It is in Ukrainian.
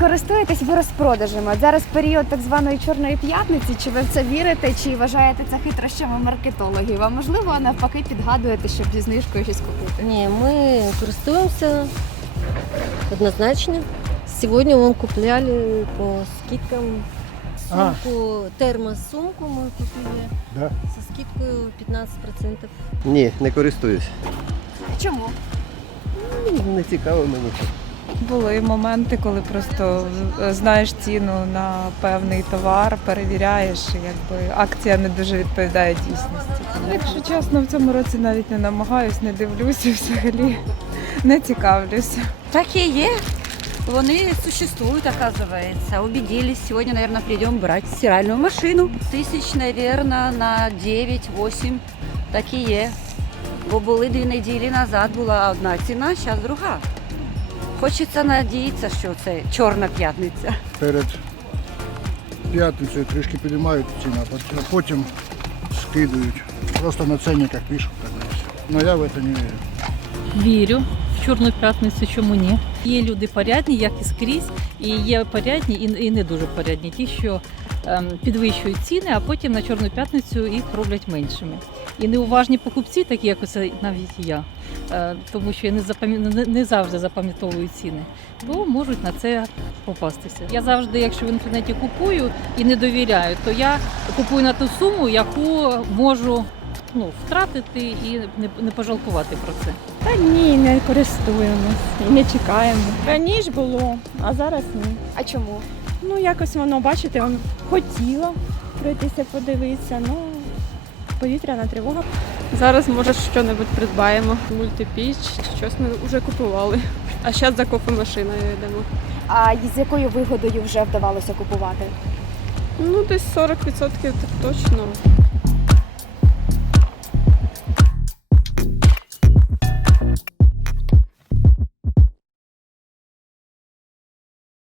користуєтесь ви розпродажами? От зараз період так званої чорної п'ятниці. Чи ви в це вірите, чи вважаєте це хитрощами маркетологів? А можливо, навпаки, підгадуєте, щоб зі знижкою щось купити? Не, мы користуемся однозначно. Сегодня вон купляли по скидкам А. сумку, термосумку мы купили Да. со скидкой 15%. Ні, не користуюсь. Чому? Ну, Не цікаво мені. Були моменти, коли просто е, знаєш ціну на певний товар, перевіряєш, і якби акція не дуже відповідає дійсності. Якщо чесно, в цьому році навіть не намагаюсь, не дивлюся взагалі, не цікавлюся. Так и есть. Вони существуют, оказывается. Убедились. Сегодня, наверное, придем брать стиральную машину. Тисяч, наверное, на 9-8. Так і є. Бо були дві неділі назад була одна ціна, зараз друга. Хочеться надіятися, що це чорна п'ятниця. Перед п'ятницею трішки підіймають ціну, а потім скидують. Просто на ценниках пишуть. Так десь. Но я в це не вірю. Вірю в Чорну п'ятницю, чому ні? Є люди порядні, як і скрізь, і є порядні і, і не дуже порядні. Ті, що ем, підвищують ціни, а потім на Чорну п'ятницю їх роблять меншими. І неуважні покупці, такі як оце навіть я, е, тому що я не, запам'я... не, завжди запам'ятовую ціни, то можуть на це попастися. Я завжди, якщо в інтернеті купую і не довіряю, то я купую на ту суму, яку можу ну, втратити і не, не пожалкувати про це. Та ні, не користуємось і не чекаємо. Раніше було, а зараз ні. А чому? Ну якось воно, бачите, воно хотіло пройтися, подивитися, ну повітряна тривога. Зараз, може, щось придбаємо. Мультипіч, щось ми вже купували. А зараз за кофемашиною йдемо. А з якою вигодою вже вдавалося купувати? Ну, десь 40% так точно.